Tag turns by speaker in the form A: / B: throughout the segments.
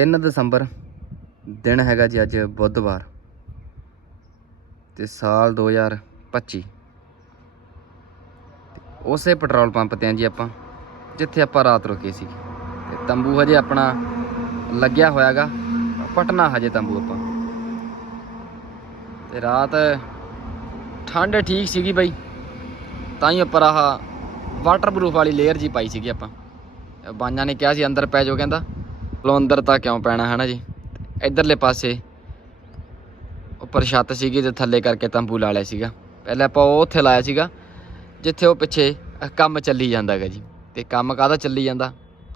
A: 3 ਦਸੰਬਰ ਦਿਨ ਹੈਗਾ ਜੀ ਅੱਜ ਬੁੱਧਵਾਰ ਤੇ ਸਾਲ 2025 ਤੇ ਉਸੇ ਪੈਟਰੋਲ ਪੰਪ ਤੇ ਆਂ ਜੀ ਆਪਾਂ, ਜਿੱਥੇ ਆਪਾਂ ਰਾਤ ਰੁਕੇ ਸੀ। ਤੇ ਤੰਬੂ ਹਜੇ ਆਪਣਾ ਲੱਗਿਆ ਹੋਇਆਗਾ, ਪਟਨਾ ਹਜੇ ਤੰਬੂ ਆਪਾਂ। ਤੇ ਰਾਤ ਠੰਡ ਠੀਕ ਸੀਗੀ ਬਾਈ, ਤਾਂ ਹੀ ਉੱਪਰ ਆਹ ਵਾਟਰਪ੍ਰੂਫ ਵਾਲੀ ਲੇਅਰ ਜੀ ਪਾਈ ਸੀਗੀ ਆਪਾਂ। ਬਾਈਆਂ ਨੇ ਕਿਹਾ ਸੀ ਅੰਦਰ ਪੈ ਜਾਓ ਕਹਿੰਦਾ। ਪਲਵੰਦਰ ਤਾਂ ਕਿਉਂ ਪੈਣਾ ਹੈ ਨਾ ਜੀ? ਇਧਰਲੇ ਪਾਸੇ ਉੱਪਰ ਛੱਤ ਸੀਗੀ ਤੇ ਥੱਲੇ ਕਰਕੇ ਤੰਬੂ ਲਾ ਲਿਆ ਸੀਗਾ। ਪਹਿਲਾਂ ਆਪਾਂ ਉਹ ਉੱਥੇ ਲਾਇਆ ਸੀਗਾ, ਜਿੱਥੇ ਉਹ ਪਿੱਛੇ ਕੰਮ ਚੱਲੀ ਜਾਂਦਾ ਹੈਗਾ ਜੀ। ਤੇ ਕੰਮ ਕਾਹਦਾ ਚੱਲੀ ਜਾਂਦਾ?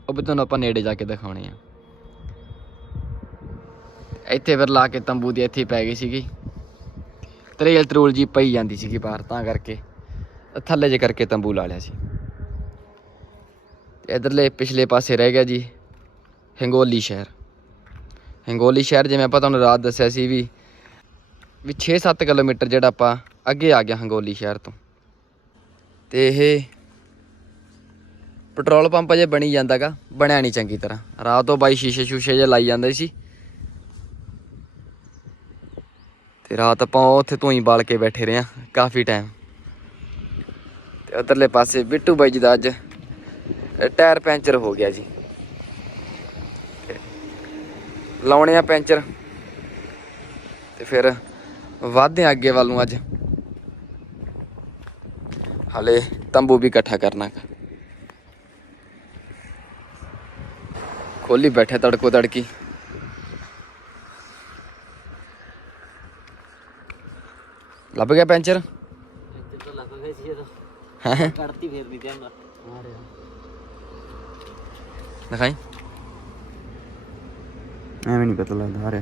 A: ਉਹ ਵੀ ਤੁਹਾਨੂੰ ਆਪਾਂ ਨੇੜੇ ਜਾ ਕੇ ਦਿਖਾਉਣੇ ਆ। ਇੱਥੇ ਫਿਰ ਲਾ ਕੇ ਤੰਬੂ ਦੀ ਇੱਥੇ ਪੈ ਗਈ ਸੀਗੀ। ਤਰੇਲ ਤਰੂਲ ਜੀ ਪਈ ਜਾਂਦੀ ਸੀਗੀ ਬਾਹਰ, ਤਾਂ ਕਰਕੇ। ਥੱਲੇ ਜੇ ਕਰਕੇ ਤੰਬੂ ਲਾ ਲਿਆ ਸੀ। ਤੇ ਇਧਰਲੇ ਪਿਛਲੇ ਪਾਸੇ ਰਹਿ ਗਿਆ ਜੀ। ਹਿੰਗੋਲੀ ਸ਼ਹਿਰ। ਹਿੰਗੋਲੀ ਸ਼ਹਿਰ ਜਿਵੇਂ ਆਪਾਂ ਤੁਹਾਨੂੰ ਰਾਤ ਦੱਸਿਆ ਸੀ ਵੀ ਵੀ 6-7 ਕਿਲੋਮੀਟਰ ਜਿਹੜਾ ਆਪਾਂ ਅੱਗੇ ਆ ਗਿਆ ਹਿੰਗੋਲੀ ਸ਼ਹਿਰ ਤੋਂ। ਤੇ ਇਹ ਪੈਟਰੋਲ ਪੰਪ ਅਜੇ ਬਣੀ ਜਾਂਦਾਗਾ, ਬਣਿਆ ਨਹੀਂ ਚੰਗੀ ਤਰ੍ਹਾਂ। ਰਾਤ ਤੋਂ ਬਾਈ ਸ਼ੀਸ਼ੇ ਸ਼ੂਸ਼ੇ ਜੇ ਲਾਈ ਜਾਂਦੇ ਸੀ। ਤੇ ਰਾਤ ਆਪਾਂ ਉੱਥੇ ਤੋਂ ਹੀ ਬਾਲ ਕੇ ਬੈਠੇ ਰਹੇ ਆ ਕਾਫੀ ਟਾਈਮ ਤੇ ਉਧਰਲੇ ਪਾਸੇ ਬਿੱਟੂ ਬਾਈ ਜੀ ਦਾ ਅੱਜ ਟਾਇਰ ਪੈਂਚਰ ਹੋ ਗਿਆ ਜੀ ਤੇ ਲਾਉਣੇ ਆ ਪੈਂਚਰ। ਤੇ ਫਿਰ ਵਾਧੇ ਅੱਗੇ ਵੱਲ ਨੂੰ ਅੱਜ। ਹਲੇ ਤੰਬੂ ਵੀ ਇਕੱਠਾ ਕਰਨਾ। ਖੋਲੀ ਬੈਠੇ ਤੜਕੋ ਤੜਕੀ। ਲੱਭ ਗਿਆ ਪੈਂਚਰ?
B: ਤਾਂ ਸੀ ਇਹਦਾ।
A: ਹੈ?
B: ਕੱਢਤੀ ਫੇਰ ਨਹੀਂ ਆ ਰਿਹਾ
A: ਦਿਖਾਈ।
B: ਐਵੇਂ ਨਹੀਂ ਪਤਾ ਲੱਗਦਾ ਆ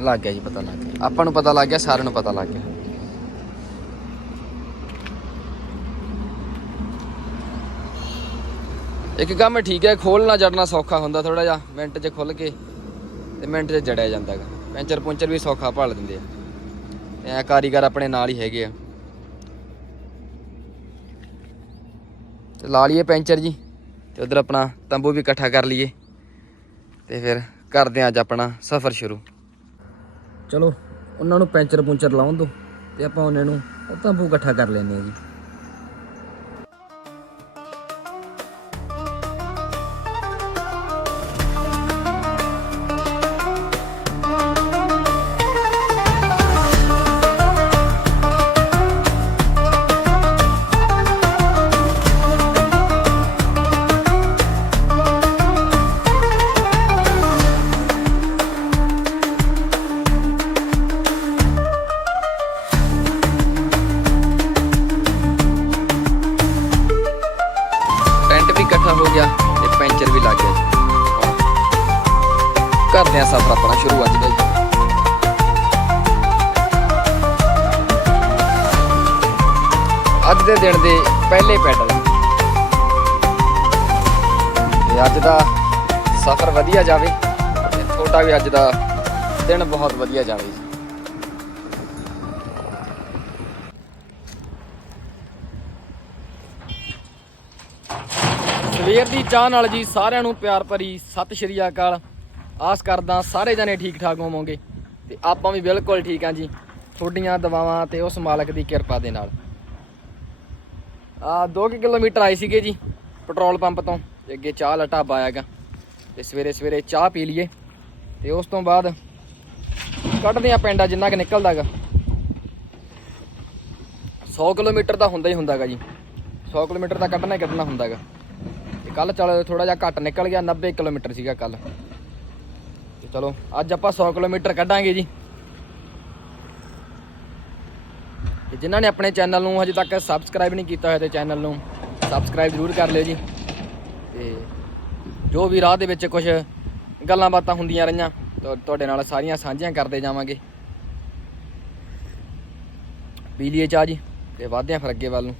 A: ਲੱਗ ਗਿਆ ਜੀ, ਪਤਾ ਲੱਗ ਗਿਆ। ਆਪਾਂ ਨੂੰ ਪਤਾ ਲੱਗ ਗਿਆ, ਸਾਰਿਆਂ ਨੂੰ ਪਤਾ ਲੱਗ ਗਿਆ। ਇੱਕ ਕੰਮ ਠੀਕ ਹੈ ਖੋਲਣਾ ਜੜਨਾ ਸੌਖਾ ਹੁੰਦਾ ਥੋੜਾ ਜਿਹਾ, ਮਿੰਟ 'ਚ ਖੁੱਲ ਕੇ ਤੇ ਮਿੰਟ 'ਚ ਜੜਿਆ ਜਾਂਦਾ ਹੈਗਾ। ਪੈਂਚਰ ਪੁੰਚਰ ਵੀ ਸੌਖਾ ਭਾਲ ਦਿੰਦੇ ਆ। ਐ ਕਾਰੀਗਰ ਆਪਣੇ ਨਾਲ ਹੀ ਹੈਗੇ ਆ। ਤੇ ਲਾ ਲਈਏ ਪੈਂਚਰ ਜੀ, ਤੇ ਉਧਰ ਆਪਣਾ ਤੰਬੂ ਵੀ ਇਕੱਠਾ ਕਰ ਲਈਏ। ਤੇ ਫਿਰ ਕਰਦੇ ਹਾਂ ਅੱਜ ਆਪਣਾ ਸਫ਼ਰ ਸ਼ੁਰੂ। ਚਲੋ, ਉਹਨਾਂ ਨੂੰ ਪੈਂਚਰ ਪੁੰਚਰ ਲਾਉਣ ਦੋ ਤੇ ਆਪਾਂ ਉਹਨਾਂ ਨੂੰ ਉਹ ਤੰਬੂ ਇਕੱਠਾ ਕਰ ਲੈਂਦੇ ਆ ਜੀ। ਵਧੀਆ ਜਾਵੇ। ਤੇ ਤੁਹਾਡਾ ਵੀ ਅੱਜ ਦਾ ਦਿਨ ਬਹੁਤ ਵਧੀਆ ਜਾਵੇ। ਜੀ ਸਵੇਰ ਦੀ ਚਾਹ ਨਾਲ ਜੀ ਸਾਰਿਆਂ ਨੂੰ ਪਿਆਰ ਭਰੀ ਸਤਿ ਸ਼੍ਰੀ ਅਕਾਲ। ਆਸ ਕਰਦਾ ਸਾਰੇ ਜਣੇ ਠੀਕ ਠਾਕ ਹੋਵੋਗੇ ਤੇ ਆਪਾਂ ਵੀ ਬਿਲਕੁਲ ਠੀਕ ਹਾਂ ਜੀ। ਤੁਹਾਡੀਆਂ ਦਵਾਵਾਂ ਤੇ ਉਸ ਮਾਲਕ ਦੀ ਕਿਰਪਾ ਦੇ ਨਾਲ। ਆ 2 ਕਿਲੋਮੀਟਰ ਆਏ ਸੀਗੇ ਜੀ, ਪੈਟਰੋਲ ਪੰਪ ਤੋਂ, ਅੱਗੇ ਚਾਹ ਦਾ ਢਾਬਾ ਆਇਆਗਾ। ਤੇ ਸਵੇਰੇ ਸਵੇਰੇ ਚਾਹ ਪੀ ਲਈਏ। ਤੇ ਉਸ ਤੋਂ ਬਾਅਦ ਕੱਢਦੇ ਆ ਪਿੰਡਾ ਜਿੰਨਾ ਕਿ ਨਿਕਲਦਾਗਾ 100 ਕਿਲੋਮੀਟਰ ਤਾਂ ਹੁੰਦਾ ਹੀ ਹੁੰਦਾਗਾ ਜੀ। 100 ਕਿਲੋਮੀਟਰ ਤਾਂ ਕੱਢਣਾ ਹੀ ਕੱਢਣਾ ਹੁੰਦਾਗਾ ਤੇ ਕੱਲ ਚਲ ਥੋੜਾ ਜਿਹਾ ਘੱਟ ਨਿਕਲ ਗਿਆ 90 ਕਿਲੋਮੀਟਰ ਸੀਗਾ ਕੱਲ ਤੇ ਚਲੋ, ਅੱਜ ਆਪਾਂ 100 ਕਿਲੋਮੀਟਰ ਕੱਢਾਂਗੇ ਜੀ। ਤੇ ਜਿਨ੍ਹਾਂ ਨੇ ਆਪਣੇ ਚੈਨਲ ਨੂੰ ਹਜੇ ਤੱਕ ਸਬਸਕ੍ਰਾਈਬ ਨਹੀਂ ਕੀਤਾ ਹੋਇਆ ਤੇ ਚੈਨਲ ਨੂੰ ਸਬਸਕ੍ਰਾਈਬ ਜ਼ਰੂਰ ਕਰ ਲਿਓ ਜੀ। ਜੋ ਵੀ ਰਾਹ ਦੇ ਵਿੱਚ ਕੁਝ ਗੱਲਾਂ ਬਾਤਾਂ ਹੁੰਦੀਆਂ ਰਹੀਆਂ ਤੁਹਾਡੇ ਨਾਲ ਸਾਰੀਆਂ ਸਾਂਝੀਆਂ ਕਰਦੇ ਜਾਵਾਂਗੇ। ਪੀ ਲਈਏ ਚਾਹ ਜੀ ਤੇ ਵਧਦੇ ਹਾਂ ਫਿਰ ਅੱਗੇ ਵੱਲ ਨੂੰ।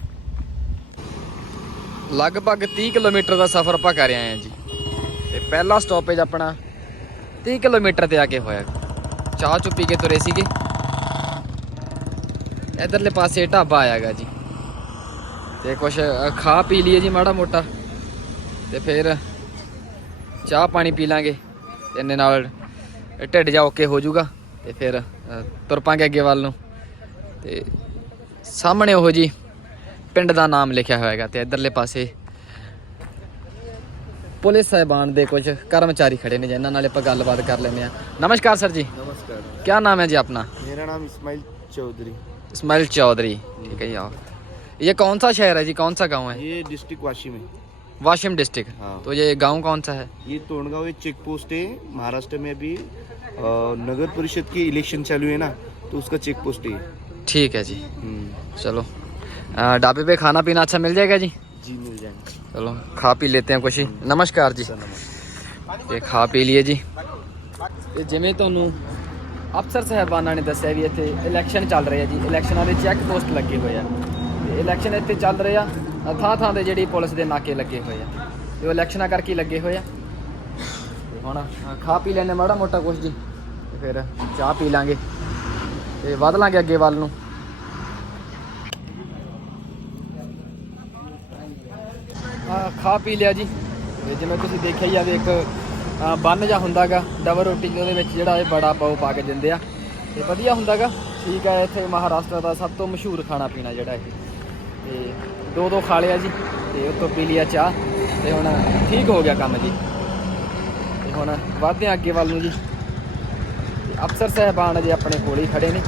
A: ਲਗਭਗ 30 ਕਿਲੋਮੀਟਰ ਦਾ ਸਫ਼ਰ ਆਪਾਂ ਕਰ ਆਏ ਹਾਂ ਜੀ। ਤੇ ਪਹਿਲਾ ਸਟਾਪੇਜ ਆਪਣਾ 30 ਕਿਲੋਮੀਟਰ ਤੇ ਆ ਕੇ ਹੋਇਆ ਚਾਹ ਚੁ ਪੀ ਕੇ ਤੁਰੇ ਸੀਗੇ। ਇਧਰਲੇ ਪਾਸੇ ਢਾਬਾ ਆਇਆਗਾ ਜੀ। ਤੇ ਕੁਛ ਖਾ ਪੀ ਲਈਏ ਜੀ ਮਾੜਾ ਮੋਟਾ। ਤੇ ਫਿਰ ਚਾਹ ਪਾਣੀ ਪੀ ਲਾਂਗੇ ਇੰਨੇ ਨਾਲ ਢਿੱਡ ਜਾ ਓਕੇ ਹੋ ਜਾਊਗਾ ਤੇ ਫਿਰ ਅ, ਤੁਰ ਪਾਂਗੇ ਅੱਗੇ ਵੱਲ ਨੂੰ ਤੇ ਸਾਹਮਣੇ ਉਹ ਜੀ ਪਿੰਡ ਦਾ ਨਾਮ ਲਿਖਿਆ ਹੋਇਆ ਹੈਗਾ ਤੇ ਇਧਰਲੇ ਪਾਸੇ ਪੁਲਿਸ ਸਾਹਿਬਾਨ ਦੇ ਕੁਝ ਕਰਮਚਾਰੀ ਖੜੇ ਨੇ ਜਿਨ੍ਹਾਂ ਨਾਲ ਆਪਾਂ ਗੱਲਬਾਤ ਕਰ ਲੈਂਦੇ ਆ ਨਮਸਕਾਰ ਸਰ ਜੀ
B: नमस्कार
A: क्या नाम है जी अपना
B: मेरा नाम इस्माइल चौधरी
A: इस्माइल चौधरी ठीक है जी आओ ये कौन सा शहर है जी कौन सा गांव है
B: ये डिस्ट्रिक्ट वाशी में
A: वाशिम डिस्ट्रिक्ट
B: हाँ।
A: तो ये गांव कौन सा है
B: ये तोड़गांव एक चेक पोस्ट है महाराष्ट्र में अभी अ, नगर परिषद के इलेक्शन चालू है ना तो उसका चेक पोस्ट है
A: ठीक है जी
B: हम्म,
A: चलो अ, ढाबे पे खाना पीना अच्छा मिल जाएगा जी
B: जी मिल जाएंगे
A: चलो खा पी लेते हैं कुछ ही नमस्कार जी
B: सर नमस्कार
A: ਤੇ ਖਾ ਪੀ ਲਈਏ ਜੀ ਤੇ ਜਿਵੇਂ ਤੁਹਾਨੂੰ ਅਫਸਰ ਸਾਹਿਬਾਨਾਂ ਨੇ ਦੱਸਿਆ ਵੀ ਇੱਥੇ ਇਲੈਕਸ਼ਨ ਚੱਲ ਰਹੇ ਆ ਜੀ ਇਲੈਕਸ਼ਨਾਂ ਦੇ ਚੈੱਕ ਪੋਸਟ ਲੱਗੇ ਹੋਏ ਆ ਤੇ ਇਲੈਕਸ਼ਨ ਇੱਥੇ ਚੱਲ ਰਹੇ ਆ ਥਾਂ ਥਾਂ ਤੇ ਜਿਹੜੀ ਪੁਲਿਸ ਦੇ ਨਾਕੇ ਲੱਗੇ ਹੋਏ ਆ। ਤੇ ਉਹ ਇਲੈਕਸ਼ਨਾਂ ਕਰਕੇ ਲੱਗੇ ਹੋਏ ਆ। ਤੇ ਹੁਣ ਖਾ ਪੀ ਲੈਣੇ ਮਾੜਾ ਮੋਟਾ ਕੁਝ ਜੀ। ਤੇ ਫਿਰ ਚਾਹ ਪੀ ਲਾਂਗੇ। ਤੇ ਵਧ ਲਾਂਗੇ ਅੱਗੇ ਵੱਲ ਨੂੰ। ਖਾ ਪੀ ਲਿਆ ਜੀ। ਤੇ ਜਿਵੇਂ ਤੁਸੀਂ ਦੇਖਿਆ ਹੀ ਆ ਵੀ ਇੱਕ ਅ, ਬੰਨ ਜਾ ਹੁੰਦਾਗਾ ਡਬਲ ਰੋਟੀ ਦੇ ਉਹਦੇ ਵਿੱਚ ਜਿਹੜਾ ਇਹ ਬੜਾ ਪਾਉ ਪਾ ਕੇ ਦਿੰਦੇ ਆ। ਤੇ ਵਧੀਆ ਹੁੰਦਾਗਾ। ਠੀਕ ਹੈ ਇੱਥੇ ਮਹਾਰਾਸ਼ਟਰ ਦਾ ਸਭ ਤੋਂ ਮਸ਼ਹੂਰ ਖਾਣਾ ਪੀਣਾ ਜਿਹੜਾ ਇਹ। ਤੇ ਦੋ ਦੋ ਖਾ ਲਿਆ ਜੀ ਤੇ ਉਹ ਤੋਂ ਪੀ ਲਿਆ ਚਾਹ ਤੇ ਹੁਣ ਠੀਕ ਹੋ ਗਿਆ ਕੰਮ ਜੀ ਤੇ ਹੁਣ ਵਧਦੇ ਹਾਂ ਅੱਗੇ ਵੱਲ ਨੂੰ ਜੀ ਤੇ ਅਫਸਰ ਸਾਹਿਬਾਨ ਅਜੇ ਆਪਣੇ ਕੋਲ ਹੀ ਖੜੇ ਨੇ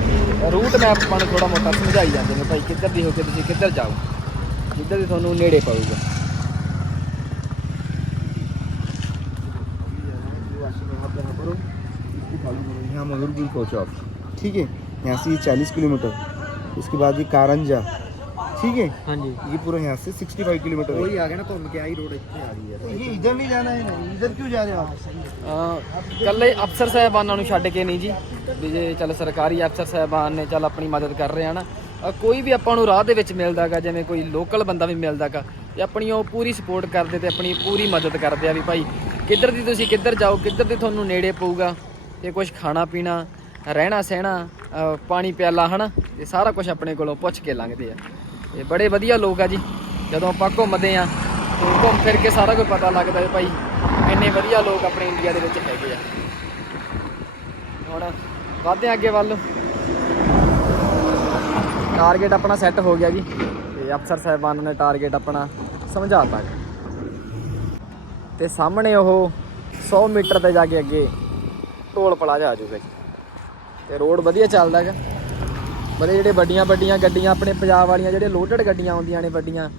A: ਤੇ ਰੂਟ ਮੈਪ ਆਪਾਂ ਨੂੰ ਥੋੜਾ ਮੋਟਾ ਸਮਝਾਈ ਜਾਂਦੇ ਨੇ ਭਾਈ ਕਿੱਧਰ ਦੀ ਹੋ ਕੇ ਤੁਸੀਂ ਕਿੱਧਰ ਜਾਓ ਜਿੱਧਰ ਦੀ ਤੁਹਾਨੂੰ ਨੇੜੇ ਪਊਗਾ
B: यहाँ मधुरपुर पहुँचो आप ठीक है यहाँ से ये चालीस किलोमीटर उसके बाद ये कारंजा ठीक है
A: हाँ जी
B: ये पूरा यहाँ से 65 किलोमीटर है।
A: आ गया ना घूम के आई रोड ਇੱਥੇ ਆ ਰਹੀ
B: तो ये इधर नहीं जाना है ना इधर क्यों जा रहे हो आप
A: ਅ ਕੱਲੇ ਅਫਸਰ ਸਾਹਿਬਾਨਾਂ ਨੂੰ ਛੱਡ ਕੇ ਨਹੀਂ ਜੀ ਵੀ ਜੇ ਚੱਲ ਸਰਕਾਰੀ ਅਫਸਰ ਸਾਹਿਬਾਨ ਨੇ ਚੱਲ ਆਪਣੀ ਮਦਦ ਕਰ ਰਹੇ ਹਨ ਅ ਕੋਈ ਵੀ ਆਪਾਂ ਨੂੰ ਰਾਹ ਦੇ ਵਿੱਚ ਮਿਲਦਾਗਾ ਜਿਵੇਂ ਕੋਈ ਲੋਕਲ ਬੰਦਾ ਵੀ ਮਿਲਦਾਗਾ ਤੇ ਆਪਣੀ ਉਹ ਪੂਰੀ ਸਪੋਰਟ ਕਰਦੇ ਤੇ ਆਪਣੀ ਪੂਰੀ ਮਦਦ ਕਰਦੇ ਆ ਵੀ ਭਾਈ ਕਿੱਧਰ ਦੀ ਤੁਸੀਂ ਕਿੱਧਰ ਜਾਓ ਕਿੱਧਰ ਦੀ ਤੁਹਾਨੂੰ ਨੇੜੇ ਪਊਗਾ ਤੇ ਕੁਝ ਖਾਣਾ ਪੀਣਾ ਰਹਿਣਾ ਸਹਿਣਾ ਅ ਪਾਣੀ ਪਿਆਲਾ ਹਨਾ ਤੇ ਸਾਰਾ ਕੁਝ ਆਪਣੇ ਕੋਲੋਂ ਪੁੱਛ ਕੇ ਲੰਘਦੇ ਆ ਤੇ ਬੜੇ ਵਧੀਆ ਲੋਕ ਆ ਜੀ। ਜਦੋਂ ਆਪਾਂ ਘੁੰਮਦੇ ਆ, ਤੇ ਘੁੰਮ ਫਿਰ ਕੇ ਸਾਰਾ ਕੁਝ ਪਤਾ ਲੱਗਦਾ ਵੀ ਭਾਈ ਇੰਨੇ ਵਧੀਆ ਲੋਕ ਆਪਣੇ ਇੰਡੀਆ ਦੇ ਵਿੱਚ ਹੈਗੇ ਆ। ਹੁਣ ਵਧਦੇ ਹਾਂ ਅੱਗੇ ਵੱਲ। ਟਾਰਗੇਟ ਆਪਣਾ ਸੈੱਟ ਹੋ ਗਿਆ ਜੀ, ਤੇ ਅਫਸਰ ਸਾਹਿਬਾਨ ਨੇ ਟਾਰਗੇਟ ਆਪਣਾ ਸਮਝਾਤਾ ਤੇ ਸਾਹਮਣੇ ਉਹ 100 ਮੀਟਰ ਤੇ ਜਾ ਕੇ ਅੱਗੇ ਟੋਲ ਪਲਾਜ਼ਾ ਆ ਜਾਊਗਾ ਜੀ। ਤੇ ਰੋਡ ਵਧੀਆ ਚੱਲਦਾ ਹੈਗਾ। ਬੜੇ ਜਿਹੜੇ ਵੱਡੀਆਂ ਵੱਡੀਆਂ ਗੱਡੀਆਂ, ਆਪਣੇ ਪੰਜਾਬ ਵਾਲੀਆਂ ਜਿਹੜੇ ਲੋਡਡ ਗੱਡੀਆਂ ਆਉਂਦੀਆਂ ਨੇ ਵੱਡੀਆਂ,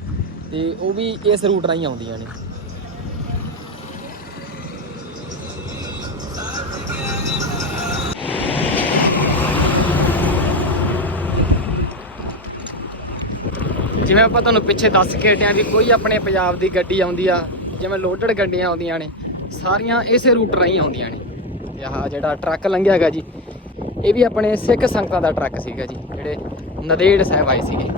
A: ਤੇ ਉਹ ਵੀ ਇਸ ਰੂਟ ਰਾਹੀਂ ਆਉਂਦੀਆਂ ਨੇ। ਜਿਵੇਂ ਆਪਾਂ ਤੁਹਾਨੂੰ ਪਿੱਛੇ ਦੱਸ ਕੇ ਹਟਿਆ ਵੀ ਕੋਈ ਆਪਣੇ ਪੰਜਾਬ ਦੀ ਗੱਡੀ ਆਉਂਦੀ ਆ, ਜਿਵੇਂ ਲੋਡਡ ਗੱਡੀਆਂ ਆਉਂਦੀਆਂ ਨੇ, ਸਾਰੀਆਂ ਇਸੇ ਰੂਟ ਰਾਹੀਂ ਆਉਂਦੀਆਂ ਨੇ। ਤੇ ਆਹ ਜਿਹੜਾ ਟਰੱਕ ਲੰਘਿਆ ਹੈਗਾ ਜੀ ਇਹ ਵੀ ਆਪਣੇ ਸਿੱਖ ਸੰਗਤਾਂ ਦਾ ਟਰੱਕ ਸੀਗਾ ਜੀ, ਜਿਹੜੇ ਨਦੇੜ ਸਾਹਿਬ ਆਏ ਸੀਗੇ।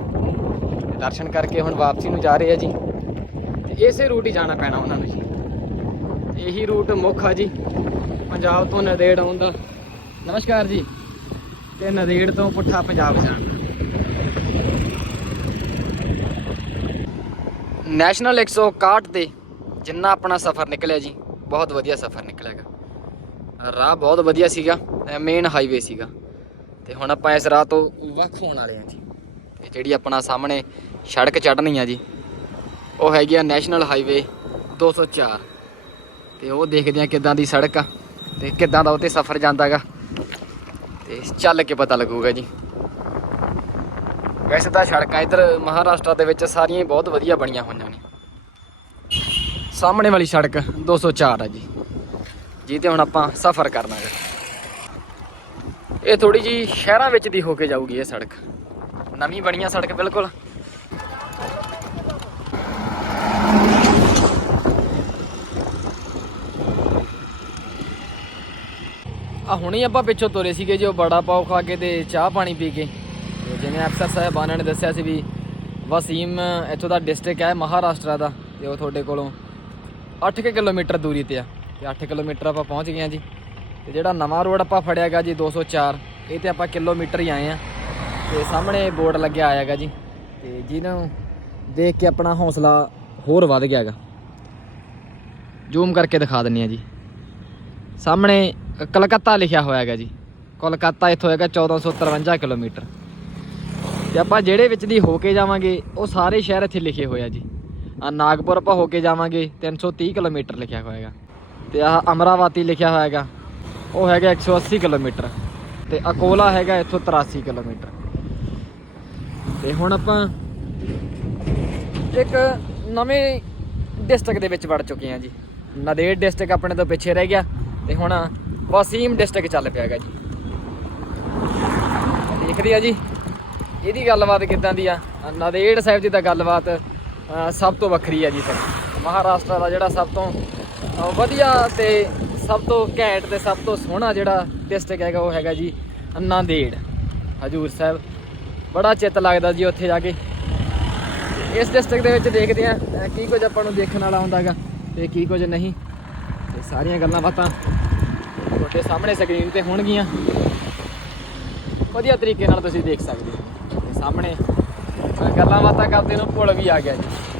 A: ਤੇ ਦਰਸ਼ਨ ਕਰਕੇ ਹੁਣ ਵਾਪਸੀ ਨੂੰ ਜਾ ਰਹੇ ਆ ਜੀ। ਤੇ ਇਸੇ ਰੂਟ ਹੀ ਜਾਣਾ ਪੈਣਾ ਉਹਨਾਂ ਨੂੰ ਜੀ। ਇਹੀ ਰੂਟ ਮੁੱਖ ਆ ਜੀ, ਪੰਜਾਬ ਤੋਂ ਨਦੇੜ ਆਉਣ ਦਾ। ਨਮਸਕਾਰ ਜੀ। ਤੇ ਨਦੇੜ ਤੋਂ ਪੁੱਠਾ ਪੰਜਾਬ ਜਾਣ ਦਾ। ਨੈਸ਼ਨਲ 161 ਤੇ ਜਿੰਨਾ ਆਪਣਾ ਸਫ਼ਰ ਨਿਕਲਿਆ ਜੀ, ਬਹੁਤ ਵਧੀਆ ਸਫ਼ਰ ਨਿਕਲਿਆਗਾ ਰਾਹ ਬਹੁਤ ਵਧੀਆ ਸੀਗਾ ਮੇਨ ਹਾਈਵੇ ਸੀਗਾ। ਤੇ ਹੁਣ ਆਪਾਂ ਇਸ ਰਾਹ ਤੋਂ ਵੱਖ ਹੋਣ ਵਾਲੇ ਹਾਂ ਜੀ। ਤੇ ਜਿਹੜੀ ਆਪਣਾ ਸਾਹਮਣੇ ਸੜਕ ਚੜ੍ਹਨੀ ਆ ਜੀ, ਉਹ ਹੈਗੀ ਆ ਨੈਸ਼ਨਲ ਹਾਈਵੇ 204 ਤੇ ਉਹ ਦੇਖਦੇ ਆ ਕਿੱਦਾਂ ਦੀ ਸੜਕ ਆ, ਤੇ ਕਿੱਦਾਂ ਦਾ ਉਹ 'ਤੇ ਸਫ਼ਰ ਜਾਂਦਾਗਾ ਤੇ ਚੱਲ ਕੇ ਪਤਾ ਲੱਗੂਗਾ ਜੀ। ਵੈਸੇ ਤਾਂ ਸੜਕਾਂ ਇੱਧਰ ਮਹਾਰਾਸ਼ਟਰ ਦੇ ਵਿੱਚ ਸਾਰੀਆਂ ਹੀ ਬਹੁਤ ਵਧੀਆ ਬਣੀਆਂ ਹੋਈਆਂ ਨੇ। ਸਾਹਮਣੇ ਵਾਲੀ ਸੜਕ 204 ਆ ਜੀ। ਜਿਹਤੇ ਹੁਣ ਆਪਾਂ ਸਫ਼ਰ ਕਰਨਾ ਹੈ ਇਹ ਥੋੜੀ ਜੀ ਸ਼ਹਿਰਾਂ ਵਿੱਚ ਦੀ ਹੋ ਕੇ ਜਾਊਗੀ ਇਹ ਸੜਕ। ਨਵੀਂ ਬਣੀ ਆ ਸੜਕ ਬਿਲਕੁਲ। ਆ ਹੁਣੇ ਆਪਾਂ ਪਿੱਛੋਂ ਤੁਰੇ ਸੀਗੇ ਜੀ, ਉਹ ਬੜਾ ਪਾਓ ਖਾ ਕੇ ਤੇ ਚਾਹ ਪਾਣੀ ਪੀ ਕੇ। ਜਿਵੇਂ ਅਫਸਰ ਸਾਹਿਬਾਨਾਂ ਨੇ ਦੱਸਿਆ ਸੀ ਵੀ ਵਸੀਮ ਇੱਥੋਂ ਦਾ ਡਿਸਟ੍ਰਿਕਟ ਹੈ ਮਹਾਰਾਸ਼ਟਰ ਦਾ, ਤੇ ਉਹ ਤੁਹਾਡੇ ਕੋਲੋਂ 8 ਕਿਲੋਮੀਟਰ ਦੂਰੀ ਤੇ ਆ। ਤੇ 8 ਕਿਲੋਮੀਟਰ ਆਪਾਂ ਪਹੁੰਚ ਗਏ ਆ ਜੀ। ਤੇ ਜਿਹੜਾ ਨਵਾਂ ਰੋਡ ਆਪਾਂ ਫੜਿਆਗਾ ਜੀ 204 ਇਹ ਤੇ ਆਪਾਂ ਕਿਲੋਮੀਟਰ ਹੀ ਆਏ ਆ ਤੇ ਸਾਹਮਣੇ ਬੋਰਡ ਲੱਗਿਆ ਆਇਆਗਾ ਜੀ। ਤੇ ਜਿਹਨੂੰ ਦੇਖ ਕੇ ਆਪਣਾ ਹੌਸਲਾ ਹੋਰ ਵੱਧ ਗਿਆਗਾ ਜ਼ੂਮ ਕਰਕੇ ਦਿਖਾ ਦਿੰਨੀ ਆ ਜੀ। ਸਾਹਮਣੇ ਕਲਕੱਤਾ ਲਿਖਿਆ ਹੋਇਆ ਹੈਗਾ ਜੀ। ਕੋਲਕਾਤਾ ਇੱਥੋਂ ਹੈਗਾ 1453 ਕਿਲੋਮੀਟਰ। ਤੇ ਆਪਾਂ ਜਿਹੜੇ ਵਿੱਚ ਦੀ ਹੋ ਕੇ ਜਾਵਾਂਗੇ, ਉਹ ਸਾਰੇ ਸ਼ਹਿਰ ਇੱਥੇ ਲਿਖੇ ਹੋਏ ਆ ਜੀ। ਆ ਨਾਗਪੁਰ ਆਪਾਂ ਹੋ ਕੇ ਜਾਵਾਂਗੇ 330 ਕਿਲੋਮੀਟਰ ਲਿਖਿਆ ਹੋਇਆ ਹੈਗਾ ਤੇ ਆਹ ਅਮਰਾਵਤੀ ਲਿਖਿਆ ਹੋਇਆ ਹੈਗਾ। ਉਹ ਹੈਗਾ 180 ਕਿਲੋਮੀਟਰ। ਤੇ ਅਕੋਲਾ ਹੈਗਾ ਇੱਥੋਂ 83 ਕਿਲੋਮੀਟਰ। ਤੇ ਹੁਣ ਆਪਾਂ ਇੱਕ ਨਵੇਂ ਡਿਸਟ੍ਰਿਕਟ ਦੇ ਵਿੱਚ ਵੜ ਚੁੱਕੇ ਹਾਂ ਜੀ। ਨਦੇੜ ਡਿਸਟ੍ਰਿਕਟ ਆਪਣੇ ਤੋਂ ਪਿੱਛੇ ਰਹਿ ਗਿਆ। ਤੇ ਹੁਣ ਵਾਸੀਮ ਡਿਸਟ੍ਰਿਕਟ ਚੱਲ ਪਿਆ ਹੈਗਾ ਜੀ। ਦੇਖਦੇ ਆ ਜੀ, ਇਹਦੀ ਗੱਲਬਾਤ ਕਿੱਦਾਂ ਦੀ ਆ? ਨਦੇੜ ਸਾਹਿਬ ਜੀ ਦਾ ਗੱਲਬਾਤ ਸਭ ਤੋਂ ਵੱਖਰੀ ਆ ਜੀ ਫਿਰ। ਮਹਾਰਾਸ਼ਟਰ ਦਾ ਜਿਹੜਾ ਸਭ ਤੋਂ ਵਧੀਆ ਤੇ ਸਭ ਤੋਂ ਘੈਂਟ ਤੇ ਸਭ ਤੋਂ ਸੋਹਣਾ ਜਿਹੜਾ ਡਿਸਟ੍ਰਿਕਟ ਹੈਗਾ ਉਹ ਹੈਗਾ ਜੀ ਨਾਂਦੇੜ। ਹਜੂਰ ਸਾਹਿਬ। ਬੜਾ ਚਿੱਤ ਲੱਗਦਾ ਜੀ ਉੱਥੇ ਜਾ ਕੇ। ਇਸ ਡਿਸਟ੍ਰਿਕਟ ਦੇ ਵਿੱਚ ਦੇਖਦੇ ਆ ਕੀ ਕੁਝ ਆਪਾਂ ਨੂੰ ਦੇਖਣ ਵਾਲਾ ਹੁੰਦਾਗਾ ਤੇ ਕੀ ਕੁਝ ਨਹੀਂ। ਤੇ ਸਾਰੀਆਂ ਗੱਲਾਂ ਬਾਤਾਂ ਤੁਹਾਡੇ ਸਾਹਮਣੇ ਸਕਰੀਨ ਤੇ ਹੋਣਗੀਆਂ। ਵਧੀਆ ਤਰੀਕੇ ਨਾਲ ਤੁਸੀਂ ਦੇਖ ਸਕਦੇ ਹੋ। ਸਾਹਮਣੇ ਗੱਲਾਂ ਬਾਤਾਂ ਕਰਦੇ ਨੂੰ ਭੁੱਲ ਵੀ ਆ ਗਿਆ ਜੀ।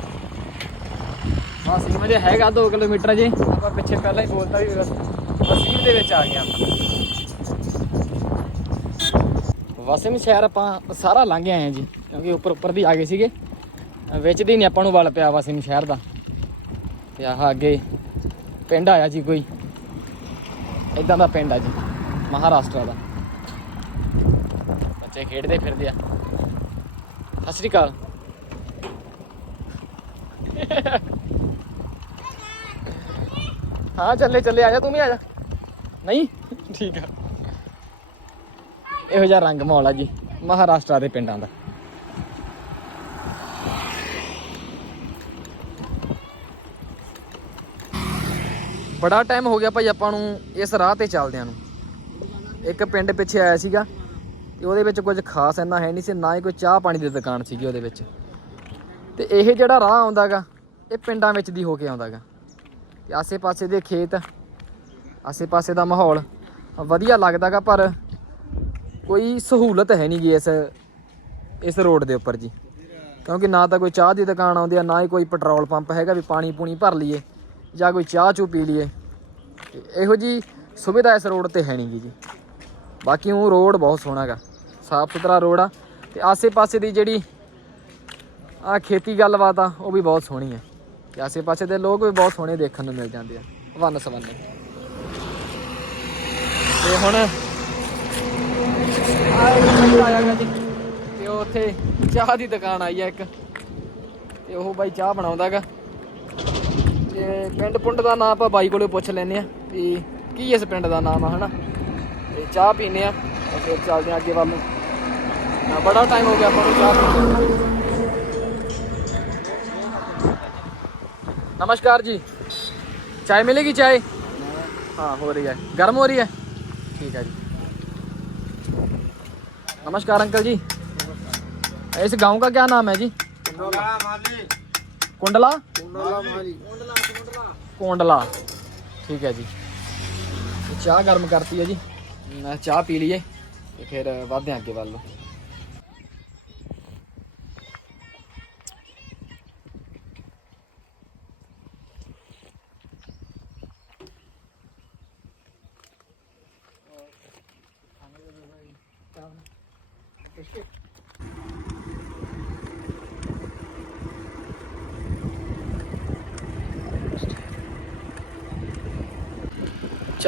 A: ਬਸ ਇਹ ਜੇ, ਹੈਗਾ 2 ਕਿਲੋਮੀਟਰ ਜੀ। ਆਪਾਂ ਪਿੱਛੇ ਪਹਿਲਾਂ ਹੀ ਬੋਲਤਾ ਵੀ ਵਸੀਮ ਦੇ ਵਿੱਚ ਆ ਗਿਆ ਵਸੀਮ ਸ਼ਹਿਰ ਆਪਾਂ ਸਾਰਾ ਲੰਘ ਆਏ ਆ ਜੀ, ਕਿਉਂਕਿ ਉੱਪਰ ਉੱਪਰ ਦੀ ਆ ਗਏ ਸੀਗੇ। ਵਿੱਚ ਦੀ ਨਹੀਂ ਆਪਾਂ ਨੂੰ ਵੱਲ ਪਿਆ ਵਸੀਮ ਸ਼ਹਿਰ ਦਾ। ਤੇ ਆਹ ਅੱਗੇ ਪਿੰਡ ਆਇਆ ਜੀ ਕੋਈ। ਇਦਾਂ ਦਾ ਪਿੰਡ ਆ ਜੀ, ਮਹਾਰਾਸ਼ਟਰ ਦਾ। ਬੱਚੇ ਖੇਡਦੇ ਫਿਰਦੇ ਆ। ਸਤਿ ਸ਼੍ਰੀ ਅਕਾਲ। ਹਾਂ, ਚੱਲੇ ਚੱਲੇ, ਆ ਜਾ, ਤੂੰ ਵੀ ਆ ਜਾ। ਨਹੀਂ? ਠੀਕ ਆ। ਇਹੋ ਜਿਹਾ ਰੰਗ ਮਾਹੌਲ ਆ ਜੀ, ਮਹਾਰਾਸ਼ਟਰ ਦੇ ਪਿੰਡਾਂ ਦਾ। ਬੜਾ ਟਾਈਮ ਹੋ ਗਿਆ ਭਾਈ ਆਪਾਂ ਨੂੰ ਇਸ ਰਾਹ ਤੇ ਚੱਲਦਿਆਂ ਨੂੰ। ਇੱਕ ਪਿੰਡ ਪਿੱਛੇ ਆਇਆ ਸੀਗਾ, ਤੇ ਉਹਦੇ ਵਿੱਚ ਕੁਝ ਖਾਸ ਇੰਨਾ ਹੈ ਨਹੀਂ ਸੀ, ਨਾ ਹੀ ਕੋਈ ਚਾਹ ਪਾਣੀ ਦੀ ਦੁਕਾਨ ਸੀਗੀ ਉਹਦੇ ਵਿੱਚ। ਤੇ ਇਹ ਜਿਹੜਾ ਰਾਹ ਆਉਂਦਾਗਾ ਇਹ ਪਿੰਡਾਂ ਵਿੱਚ ਦੀ ਹੋ ਕੇ ਆਉਂਦਾਗਾ ਤੇ ਆਸੇ-ਪਾਸੇ ਦੇ ਖੇਤ, ਆਸੇ-ਪਾਸੇ ਦਾ ਮਾਹੌਲ ਵਧੀਆ ਲੱਗਦਾਗਾ, ਪਰ ਕੋਈ ਸਹੂਲਤ ਹੈ ਨਹੀਂ ਗੀ ਇਸ ਇਸ ਰੋਡ ਦੇ ਉੱਪਰ ਜੀ। ਕਿਉਂਕਿ ਨਾ ਤਾਂ ਕੋਈ ਚਾਹ ਦੀ ਦੁਕਾਨ ਆਉਂਦੀ ਆ, ਨਾ ਹੀ ਕੋਈ ਪੈਟਰੋਲ ਪੰਪ ਹੈਗਾ ਵੀ ਪਾਣੀ ਪੂਣੀ ਭਰ ਲਈਏ, ਜਾਂ ਕੋਈ ਚਾਹ ਚੂ ਪੀ ਲਈਏ। ਤੇ ਇਹੋ ਜੀ ਸੁਵਿਧਾ ਇਸ ਰੋਡ ਤੇ ਹੈ ਨਹੀਂ ਗੀ ਜੀ। ਬਾਕੀ ਉਹ ਰੋਡ ਬਹੁਤ ਸੋਹਣਾ ਗਾ ਸਾਫ਼ ਸੁਥਰਾ ਰੋਡ ਆ, ਤੇ ਆਸੇ-ਪਾਸੇ ਦੀ ਜਿਹੜੀ ਆ ਖੇਤੀ ਗੱਲਬਾਤ ਆ, ਉਹ ਵੀ ਬਹੁਤ ਸੋਹਣੀ ਹੈ ਤੇ ਆਸੇ-ਪਾਸੇ ਦੇ ਲੋਕ ਵੀ ਬਹੁਤ ਸੋਹਣੇ ਦੇਖਣ ਨੂੰ ਮਿਲ ਜਾਂਦੇ ਆ। ਵੰਨ ਸਵੰਨੇ ਤੇ ਹੁਣ ਆਏ ਤੇ ਉੱਥੇ ਚਾਹ ਦੀ ਦੁਕਾਨ ਆਈ ਆ ਇੱਕ। ਤੇ ਉਹ ਬਾਈ ਚਾਹ ਬਣਾਉਂਦਾਗਾ। ਤੇ ਪਿੰਡ ਪੁੰਡ ਦਾ ਨਾਮ ਆਪਾਂ ਬਾਈ ਕੋਲੇ ਪੁੱਛ ਲੈਨੇ ਆ ਵੀ ਕੀ ਇਸ ਪਿੰਡ ਦਾ ਨਾਮ ਆ, ਹਨਾ? ਤੇ ਚਾਹ ਪੀਨੇ ਆ। ਤੇ ਫਿਰ ਚੱਲਦੇ ਆ ਅੱਗੇ ਵੱਲ ਨੂੰ। ਬੜਾ ਟਾਈਮ ਹੋ ਗਿਆ ਆਪਾਂ ਨੂੰ ਚਾਹ ਪੀਂਦੇ नमस्कार जी। चाय मिलेगी चाय? हाँ हो रही है। गर्म हो रही है? ठीक है जी। नमस्कार अंकल जी। इस गाँव का क्या नाम है जी? कुंडला कुंडला? ठीक है जी। चाह गर्म करती है जी। चाह पी लिए फिर वादे अगे वालों।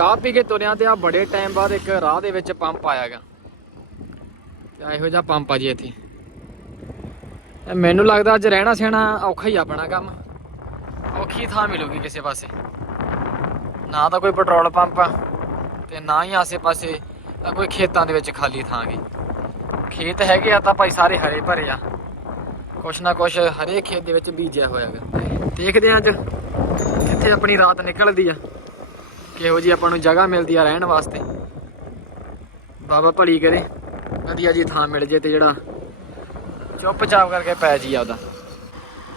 A: ਚਾਹ ਪੀ ਕੇ ਤੁਰਿਆ ਤੇ ਆ, ਬੜੇ ਟਾਈਮ ਬਾਅਦ ਇੱਕ ਰਾਹ ਦੇ ਵਿੱਚ ਪੰਪ ਆਇਆਗਾ ਤੇ ਇਹੋ ਜਿਹਾ ਪੰਪ ਆ ਜੀ ਇੱਥੇ। ਮੈਨੂੰ ਲੱਗਦਾ ਅੱਜ ਰਹਿਣਾ ਸਹਿਣਾ ਔਖਾ ਹੀ ਆਪਣਾ ਕੰਮ। ਔਖੀ ਥਾਂ ਮਿਲੂਗੀ ਕਿਸੇ ਪਾਸੇ। ਨਾ ਤਾਂ ਕੋਈ ਪੈਟਰੋਲ ਪੰਪ ਆ ਤੇ ਨਾ ਹੀ ਆਸੇ-ਪਾਸੇ ਕੋਈ ਖੇਤਾਂ ਦੇ ਵਿੱਚ ਖਾਲੀ ਥਾਂ ਗਈ ਖੇਤ ਹੈਗੇ ਆ ਤਾਂ ਭਾਈ ਸਾਰੇ ਹਰੇ ਭਰੇ ਆ। ਕੁਛ ਨਾ ਕੁਛ ਹਰੇਕ ਖੇਤ ਦੇ ਵਿੱਚ ਬੀਜਿਆ ਹੋਇਆ ਗਾ ਦੇਖਦੇ ਆ ਅੱਜ ਕਿੱਥੇ ਆਪਣੀ ਰਾਤ ਨਿਕਲਦੀ ਆ। ਕਿਹੋ ਜੀ ਆਪਾਂ ਨੂੰ ਜਗ੍ਹਾ ਮਿਲਦੀ ਆ ਰਹਿਣ ਵਾਸਤੇ। ਬਾਬਾ ਭਲੀ ਕਰੇ, ਵਧੀਆ ਜੀ ਥਾਂ ਮਿਲ ਜੇ ਤੇ ਜਿਹੜਾ ਚੁੱਪਚਾਪ ਕਰਕੇ ਪੈ ਜੀ ਆਪਦਾ।